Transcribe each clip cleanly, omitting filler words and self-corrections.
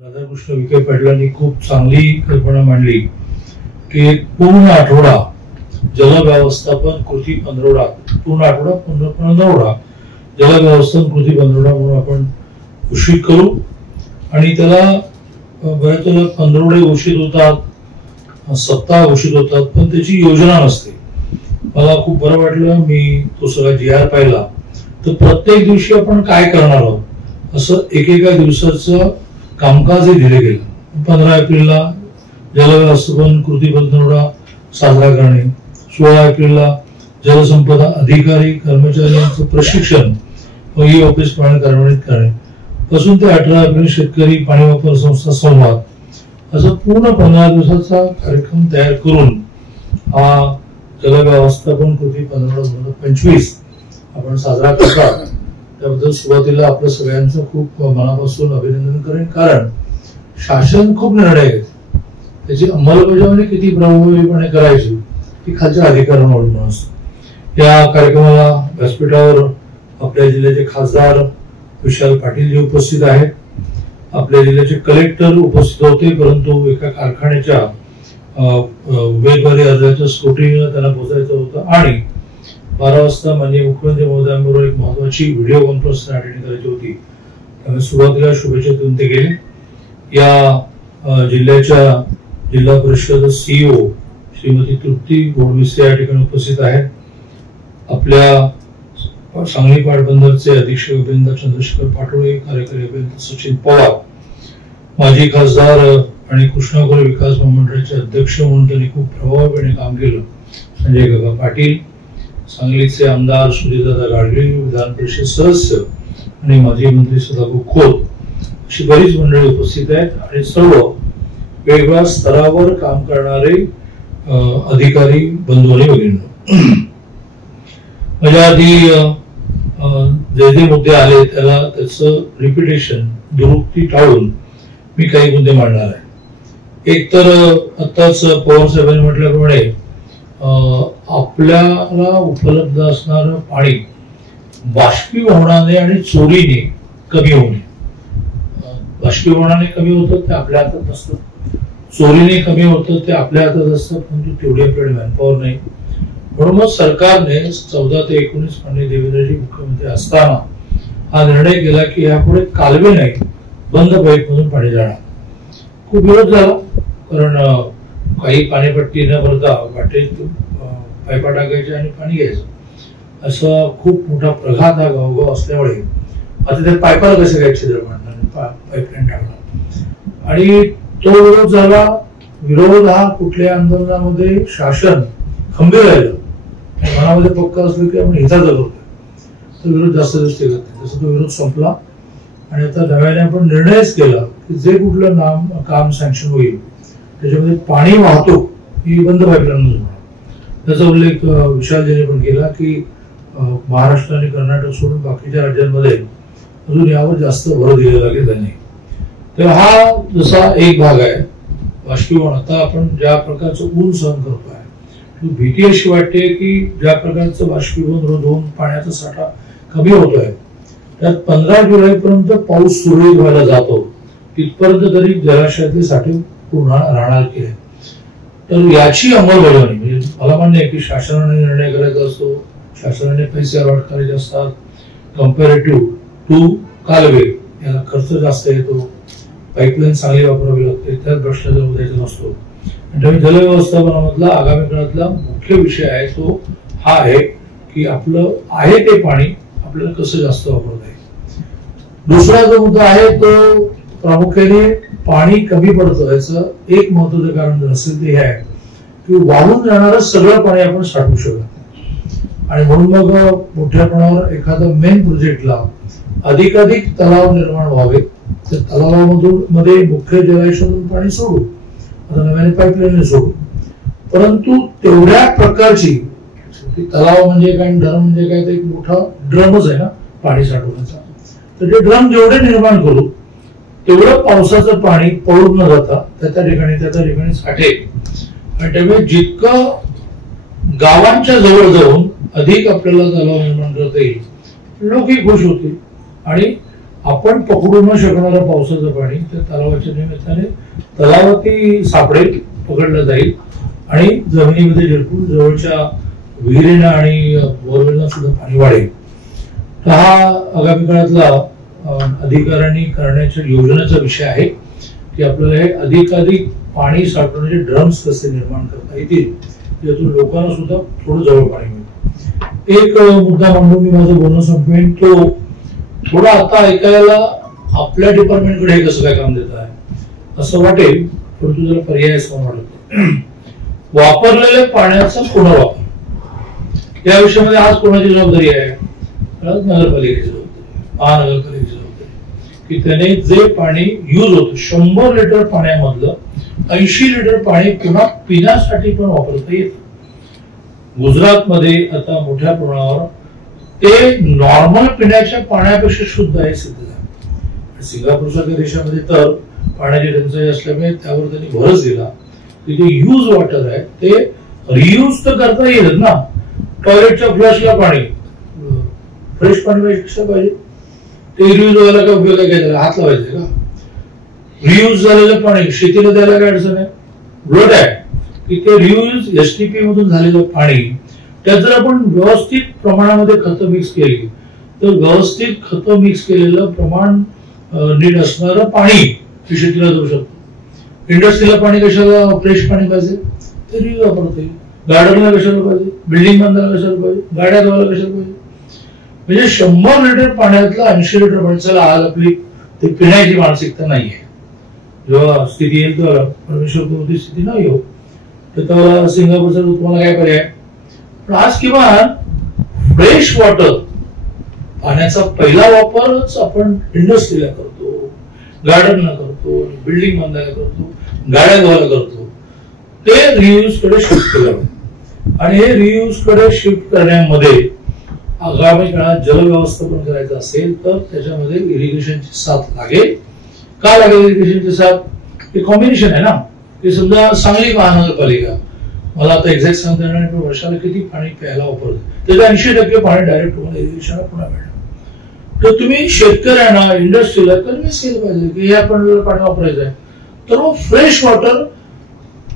राधाकृष्ण विखे पाटलांनी खूप चांगली कल्पना मांडली की एक पूर्ण आठवडा जल व्यवस्थापन कृती पंधरवडा, पूर्ण आठवडा पंधरवडा जल व्यवस्थापन कृती पंधरवडा म्हणून आपण घोषित करू. आणि त्याला बऱ्याच वेळेला पंधरवडे घोषित होतात, सप्ताह घोषित होतात, पण त्याची योजना नसते. मला खूप बरं वाटलं, मी तो सगळा GR पाहिला. तर प्रत्येक दिवशी आपण काय करणार आहोत असं एकेका दिवसाचं कामकाजही दिले गेलं. 15 एप्रिलला जलव्यवस्थापन कृती पंधरवडा साजरा करणे, 16 एप्रिलला जलसंपदा अधिकारी कर्मचाऱ्यांचं प्रशिक्षण ई ऑफिस पाणी कार्यान्वित करणे पासून ते 18 एप्रिल शेतकरी पाणी वापर संस्था संवाद, असं पूर्ण 15 दिवसाचा कार्यक्रम तयार करून हा जलव्यवस्थापन कृती पंधरवडा 2025 आपण साजरा करतात. त्याबद्दल सुरुवातीला आपल्या सगळ्यांचं खूप मनापासून अभिनंदन करेन, कारण शासन खूप निर्णय घेते, त्याची अंमलबजावणी किती प्रभावीपणे करायची ती खालच्या अधिकाऱ्यांवर अवलंबून असते. या कार्यक्रमाला व्यासपीठावर आपल्या जिल्ह्याचे खासदार विशाल पाटील जे उपस्थित आहेत, आपल्या जिल्ह्याचे कलेक्टर उपस्थित होते, परंतु एका कारखान्याच्या उमेदवारी अर्जाच्या स्क्रुटिनीला त्यांना पोहोचायचं होतं. आणि 12 वाजता माननीय मुख्यमंत्री महोदयांबरोबर एक महत्वाची व्हिडिओ कॉन्फरन्स अटेंड करायची होती. त्यामुळे सुरुवातीला शुभेच्छा देऊन ते गेले. या जिल्ह्याच्या जिल्हा परिषद CEO श्रीमती तृप्ती गोडमिस्त्रे या ठिकाणी उपस्थित आहेत. आपल्या सांगली पाटबंदरचे अधीक्षक अभियंता चंद्रशेखर पाटोळे, कार्यकारी अभियंता सचिन पवार, माजी खासदार आणि कृष्णाखोरे विकास महामंडळाचे अध्यक्ष म्हणून त्यांनी खूप प्रभावीपणे काम केलं संजय काका पाटील, सांगलीचे आमदार सुधीरदादा गाडगे, विधान परिषद सदस्य आणि माजी मंत्री सदाभाऊ खोत, अशी बरीच मंडळी उपस्थित आहेत. आणि सर्व वेगवेगळ्या स्तरावर काम करणारे अधिकारी बंधू आणि भगिनींनो, माझ्या आधी जे जे मुद्दे आले त्याला त्याचं रिपिटेशन दुरुक्ती टाळून मी काही मुद्दे मांडणार आहे. एक तर आताच पवार साहेबांनी म्हटल्याप्रमाणे आपल्याला उपलब्ध असणारं पाणी बाष्पीभवनाने आणि चोरीने कमी होणे. बाष्पीभवनाने कमी होतं ते आपल्या हातात नसतं, चोरीने कमी होतं ते आपल्या हातात असतं, परंतु तेवढी आपल्याकडे मॅनपॉवर नाही. म्हणून मग सरकारने 14 ते 19 माननीय देवेंद्रजी मुख्यमंत्री असताना हा निर्णय केला की यापुढे कालवे नाही, बंद पाईप मधून पाणी जाणार. खूप विरोध झाला, कारण काही पाणीपट्टी न भरता वाटेत पायपा टाकायचे आणि पाणी घ्यायचं, असा खूप मोठा प्रघात हा गावगाव असल्यामुळे आता त्या पायपाला कसे काय छिद्र पाडणार, पाईपलाईन टाकणार. आणि तो विरोध झाला. विरोध हा कुठल्या आंदोलनामध्ये शासन खंबीर राहिलं, मनामध्ये पक्का असलं की आपण हिताचं करतोय, तो विरोध जास्त दिवस टिकत नाही. तसं तो विरोध संपला आणि आता नव्याने आपण निर्णयच केला की जे कुठलं काम सँक्शन होईल त्याच्यामध्ये पाणी वाहतूक ही बंद पाईपलाईन होणार. त्याचा उल्लेख विशालजीने पण केला की महाराष्ट्र आणि कर्नाटक सोडून बाकीच्या राज्यांमध्ये अजून यावर जास्त भर दिलेला गेला नाही. तर हा जसा एक भाग आहे बाष्पीभवन. आता आपण ज्या प्रकारचं ऊन सहन करतोय, भीती अशी वाटते की ज्या प्रकारचं बाष्पीभवन रोज होऊन पाण्याचा साठा कमी होतोय, त्यात 15 जुलैपर्यंत पाऊस सुरळीत व्हायला जातो, तिथपर्यंत तरी जलाशयातले साठे पूर्ण राहणार की. तर याची अंमलबजावणी, म्हणजे मला मान्य आहे की शासनाने निर्णय करायचा असतो, शासनाने पैसे अलॉट करायचे असतात, कम्पॅरेटिव्ह टू कालवे याला खर्च जास्त येतो, पाईपलाईन चांगली वापरावी लागते, त्यात भ्रष्टाचार होण्याचा नसतो. आणि जलव्यवस्थापनामधला आगामी काळातला मुख्य विषय आहे तो हा आहे की आपलं आहे ते पाणी आपल्याला कसं जास्त वापरता येईल. दुसरा जो मुद्दा आहे तो प्रामुख्याने पाणी कमी पडतं याचं एक महत्वाचं कारण जर असेल ते हे आहे की वाहून जाणारं सगळं पाणी आपण साठवू शकत. आणि म्हणून मग मोठ्या प्रमाणावर एखाद्या मेन प्रोजेक्टला अधिकाधिक तलाव निर्माण व्हावे, त्या तलावामधून मध्ये मुख्य जलाशयातून पाणी सोडू, आता नव्याने पाईपलाईन सोडू, परंतु तेवढ्या प्रकारची तलाव म्हणजे काय, ड्रम म्हणजे काय, ते एक मोठा ड्रमच आहे ना पाणी साठवण्याचा. तर ते ड्रम जेवढे निर्माण करू तेवढं पावसाचं पाणी पळून न जाता त्या ठिकाणी साठेल. आणि त्यामुळे जितकं गावांच्या जवळ जाऊन अधिक आपल्याला तलाव निर्माण करता येईल, लोकही खुश होतील आणि आपण पकडू न शकणारं पावसाचं पाणी त्या तलावाच्या निमित्ताने तलावाती सापडेल, पकडलं जाईल आणि जमिनीमध्ये झिरपून जवळच्या विहिरींना आणि बोरवेलला सुद्धा पाणी वाढेल. तर हा आगामी काळातला अधिकाऱ्यांनी करण्याच्या योजनेचा विषय आहे की आपल्याला हे अधिकाधिक पाणी साठवण्याचे ड्रम्स कसे निर्माण करता येतील, यातून लोकांना सुद्धा थोडं जवळ पाणी मिळेल. एक मुद्दा मांडून मी माझं बोलणं संपवेन. तो थोडा आता ऐकायला आपल्या डिपार्टमेंटकडे हे कसं काय काम देत आहे असं वाटेल, परंतु त्याला पर्याय असं वाटत. वापरलेल्या पाण्याचा पुनर्वापर या विषयामध्ये आज कोणाची जबाबदारी आहे? नगरपालिकेची जबाबदारी, महानगरपालिकेची जबाबदारी की त्याने जे पाणी युज होतं 100 लिटर पाण्यामधलं 80 लिटर पाणी पुन्हा पिण्यासाठी पण वापरता येतं. गुजरातमध्ये आता मोठ्या प्रमाणावर ते नॉर्मल पिण्याच्या पाण्यापेक्षा शुद्ध आहे सिद्ध झालं. सिंगापूरसारख्या देशामध्ये तर पाण्याची टंचाई असल्यामुळे त्यावर त्यांनी भरच दिला की जे यूज वॉटर आहे ते रियूज तर करता येईल ना. टॉयलेटच्या फ्लशला पाणी फ्रेश पाणी पाहिजे, ते रियूज व्हायला काय उपयोग आहे? हात लावायचे का? रियूज झालेलं पाणी शेतीला द्यायला काय अडचण आहे? उलट आहे की ते रियूज एसटीपी मधून झालेलं पाणी त्यात जर आपण व्यवस्थित प्रमाणामध्ये खतं मिक्स केली तर व्यवस्थित खतं मिक्स केलेलं प्रमाण नीट असणारं पाणी शेतीला देऊ शकतो. इंडस्ट्रीला पाणी कशाला फ्रेश पाणी पाहिजे? ते रियूज वापरते. गार्डनला कशाला पाहिजे? बिल्डिंग बांधायला कशाला पाहिजे? गाड्या धुवायला कशाला पाहिजे? म्हणजे 100 लिटर पाण्यातलं 80 लिटर पाण्याला आज आपली ते पिण्याची मानसिकता नाहीये. जेव्हा स्थिती येईल तेव्हा परमेश्वर स्थिती नाही हो तर तेव्हा सिंगापूरचा तुम्हाला काय पर्याय? पण आज किमान फ्रेश वॉटर पाण्याचा पहिला वापरच आपण इंडस्ट्रीला करतो, गार्डनला करतो, बिल्डिंग बांधायला करतो, गाड्या धुवायला करतो. ते रियूज कडे शिफ्ट केलं आणि हे रियूज कडे शिफ्ट करण्यामध्ये आगामी काळात जल व्यवस्थापन करायचं असेल तर त्याच्यामध्ये इरिगेशनची साथ लागेल. का लागेल इरिगेशनची साथ? हे कॉम्बिनेशन आहे ना. की समजा सांगली महानगरपालिका मला आता एक्झॅक्ट सांगता येणार नाही पण वर्षाला किती पाणी प्यायला वापरते त्याच्या 80% पाणी डायरेक्ट तुम्हाला इरिगेशनला पुन्हा मिळणार. तर तुम्ही शेतकऱ्यांना इंडस्ट्रीला कन्व्हिन्स केलं पाहिजे की हे आपण पाणी वापरायचं आहे. तर मग फ्रेश वॉटर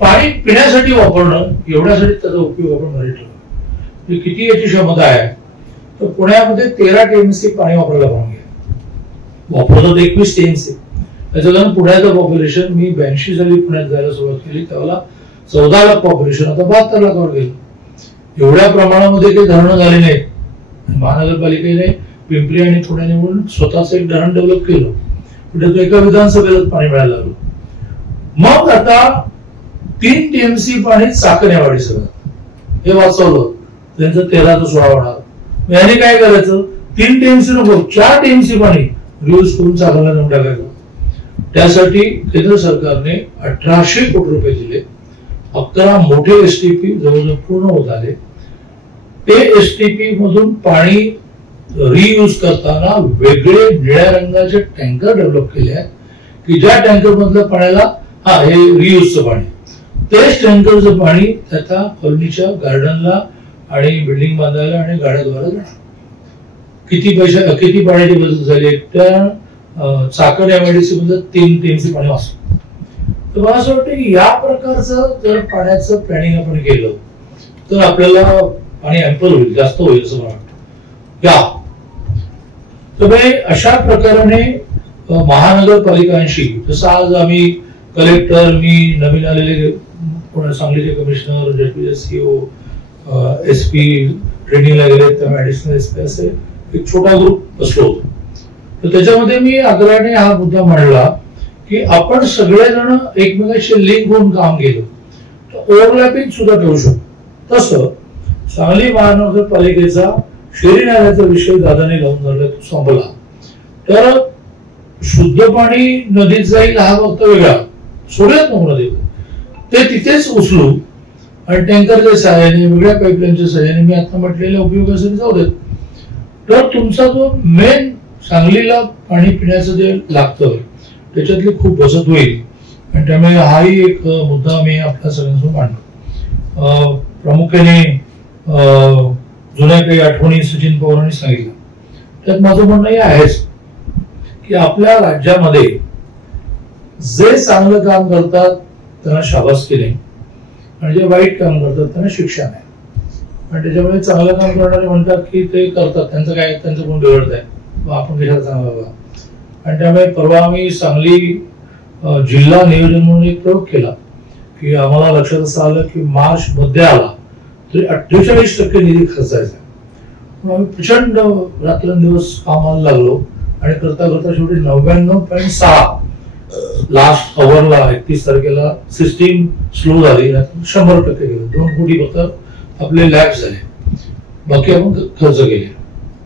पाणी पिण्यासाठी वापरणं एवढ्यासाठी त्याचा उपयोग आपण घरी ठेवला. किती याची क्षमता आहे? तर पुण्यामध्ये 13 TMC पाणी वापरायला पाहिजे, वापरतात 21 TMC. त्याच्यानंतर पुण्याचं पॉप्युलेशन मी 82 साली पुण्यात जायला सुरुवात केली त्यावेळेला 14 लाख पॉप्युलेशन, आता 72 लाखावर गेलं. एवढ्या प्रमाणामध्ये काही धरणं झाले नाहीत. महानगरपालिकेने पिंपरी आणि पुण्याने मिळून स्वतःच एक धरण डेव्हलप केलं म्हणजे एका विधानसभेला पाणी मिळायला लागलं. मग आता 3 TMC पाणी चाकणेवाडी सगळं हे वाचवलं, त्यांचं 13 ते 16 होणार. याने काय करायचं? 3 TMC नको 4 TMC पाणी रियूज करून चाकणला नेऊन टाकायचं. त्यासाठी केंद्र सरकारने 1800 कोटी रुपये दिले. 11 मोठे एसटीपी जवळजवळ पूर्ण होत आले. ते एसटीपी मधून पाणी रियूज करताना वेगळे निळ्या रंगाचे टँकर डेव्हलप केले आहेत की ज्या टँकर मधलं पाण्याला हे रियूजचं पाणी तेच टँकरचं पाणी त्याच्या कॉलनीच्या गार्डनला आणि बिल्डिंग बांधायला आणि गाड्या धुवायला जाणार. किती पाण्याची बचत झाली? त्या चाकण एमआयडीसी मध्ये 3 TMC पाणी वाचलं. तर मला असं वाटतं की या प्रकारचं जर पाण्याचं प्लॅनिंग आपण केलं तर आपल्याला पाणी अँपल होईल, जास्त होईल असं मला वाटतं. तर अशा प्रकारे महानगरपालिकांशी जसं आज आम्ही कलेक्टर, मी नवीन आलेले सांगलीचे कमिशनर, डेप्युटी सीओ, SP ट्रेनिंगला गेले त्यामुळे ऍडिशनल SP असे एक छोटा ग्रुप बसलो होतो. तर त्याच्यामध्ये मी आग्रहाने हा मुद्दा मांडला की आपण सगळेजण एकमेकांशी लिंक होऊन काम केलं तर ओव्हरलॅपिंग सुद्धा ठेवू शकतो. तसं सांगली महानगरपालिकेचा शेरी नाल्याचा विषय दादाने लावून धरला, तो संपला तर शुद्ध पाणी नदीत जाईल हा फक्त वेगळा सोडत नको नदीत, ते तिथेच उचलू आणि टँकरच्या सहाय्याने वेगळ्या पाईपलाईनच्या सहाय्याने मी आता म्हटलेल्या उपयोगासाठी जाऊ देत. तर तुमचा जो मेन सांगलीला पाणी पिण्याचं जे लागतं त्याच्यातली खूप बचत होईल आणि त्यामुळे हाही एक मुद्दा मी आपल्या सगळ्यांसमोर मांडतो. प्रामुख्याने जुन्या काही आठवणी सचिन पवारांनी सांगितलं त्यात माझं म्हणणं हे आहेच की आपल्या राज्यामध्ये जे चांगलं काम करतात त्यांना शाबासकी नाही आणि जे वाईट काम करतात त्यांना शिक्षा नाही. आणि त्याच्यामुळे चांगलं काम करणारे म्हणतात की ते करतात, त्यांचं काय, त्यांचं कोण बिघडत आहे, मग आपण कशाला चांगला बघा. आणि त्यामुळे परवा आम्ही सांगली जिल्हा नियोजन म्हणून एक प्रयोग केला की आम्हाला लक्षात असं आलं की मार्च मध्ये आला तरी 48% निधी खर्चायचा. आम्ही प्रचंड रात्रंदिवस कामाला लागलो आणि करता करता शेवटी 99.6 लास्ट अवरला 31 तारखेला सिस्टीम स्लो झाली, 100% गेलं. 2 कोटी फक्त आपले लॅब्स झाले, बाकी आपण खर्च केले.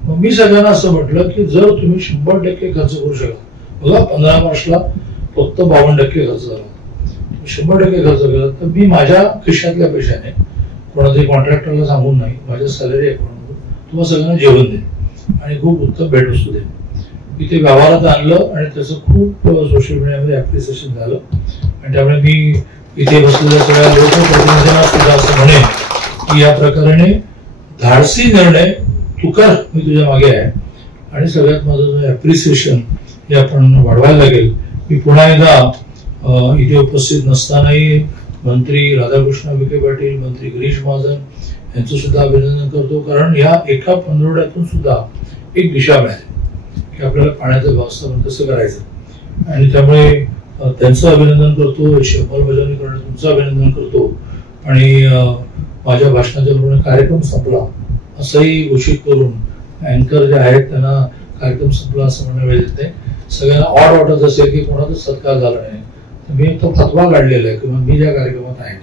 मग मी सगळ्यांना असं म्हटलं की जर तुम्ही 100% खर्च करू शकाल, बघा 15 मार्चला फक्त 52% खर्च झाला, 100% खर्च केला तर मी माझ्या खिशातल्या पैशाने कोणातरी कॉन्ट्रॅक्टरला सांगून नाही, माझ्या सॅलरी अकाउंट तुम्हाला सगळ्यांना जेवण देईन आणि खूप उत्तम भेटवस्तू देईन. मी ते व्यवहारात आणलं आणि त्याचं खूप सोशल मीडियामध्ये ऍप्रिसिएशन झालं. आणि त्यामुळे मी इथे बसलेल्या सगळ्या लोकप्रतिनिधींना सुद्धा असं म्हणेन की या प्रकारे धाडसी निर्णय तुकार मी तुझ्या मागे आहे आणि सगळ्यात माझं ऍप्रिसिएशन हे आपण वाढवायला लागेल. मी पुन्हा एकदा इथे उपस्थित नसतानाही मंत्री राधाकृष्ण विखे पाटील, मंत्री गिरीश महाजन यांचं सुद्धा अभिनंदन करतो, कारण या एका पंधरवड्यातून सुद्धा एक दिशा मिळाली की आपल्याला पाण्याचं व्यवस्थापन कसं करायचं. आणि त्यामुळे त्यांचं अभिनंदन करतो, याची अंमलबजावणी करण्याचं तुमचं अभिनंदन करतो. आणि माझ्या भाषणाच्या पूर्ण कार्यक्रम संपला असंही घोषित करून अँकर जे आहेत त्यांना कार्यक्रम संपला असं म्हणणं वेळ येत नाही. सगळ्यांना ऑड वाटत असेल की कोणाचाच सत्कार झाला नाही, मी तो फतवा काढलेला आहे किंवा मी ज्या कार्यक्रमात आहे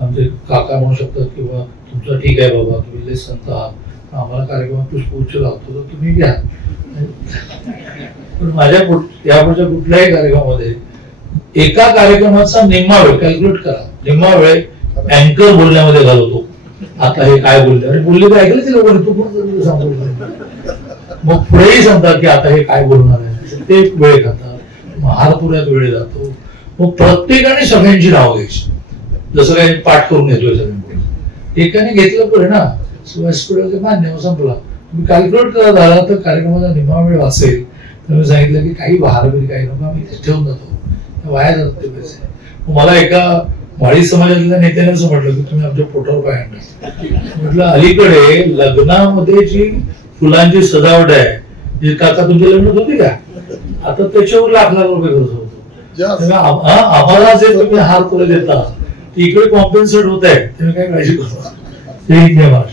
आमचे काका म्हणू शकतात किंवा तुमचं ठीक आहे बाबा तुम्ही लय संत आहात, आम्हाला कार्यक्रमात पुष्पगुच्छ लागतो तर तुम्ही घ्या. पण माझ्या यापुढच्या कुठल्याही कार्यक्रमामध्ये एका कार्यक्रमाचा निम्मा वेळ कॅल्क्युलेट करा, निम्मा वेळ अँकर बोलण्यामध्ये घालवतो. आता हे काय बोलले आणि बोलले तर ऐकलं ते लोकांनी, तू पण सांगू, मग पुढेही सांगतात की आता हे काय बोलणार आहे, ते वेळ खातात, महारपुऱ्यात वेळ जातो. मग प्रत्येकाने सगळ्यांची नावं घ्यायची, जसं काही पाठ करून घेतोय सगळ्यांकडे, एकाने घेतलं पण ना मान्य संपला. तुम्ही कॅल्क्युलेट करा झाला तर कार्यक्रमाचा निम्मा वेळ वाचेल. तुम्ही सांगितलं की काही बहारबिरी काही नको, आम्ही इथे ठेवून जातो, वाया जातात ते पैसे. मला एका माळी समाजातल्या नेत्याने असं म्हटलं की तुम्ही आमच्या पोटावर पाय आणला. म्हटलं अलीकडे लग्नामध्ये जी फुलांची सजावट आहे, जी काका तुमच्या लग्नात होती का, आता त्याच्यावर लाख लाख रुपये खर्च होतो. आम्हाला जे तुम्ही हार तुला देता इकडे कॉम्पेन्सेट होत आहे, तुम्ही काय काळजी करू.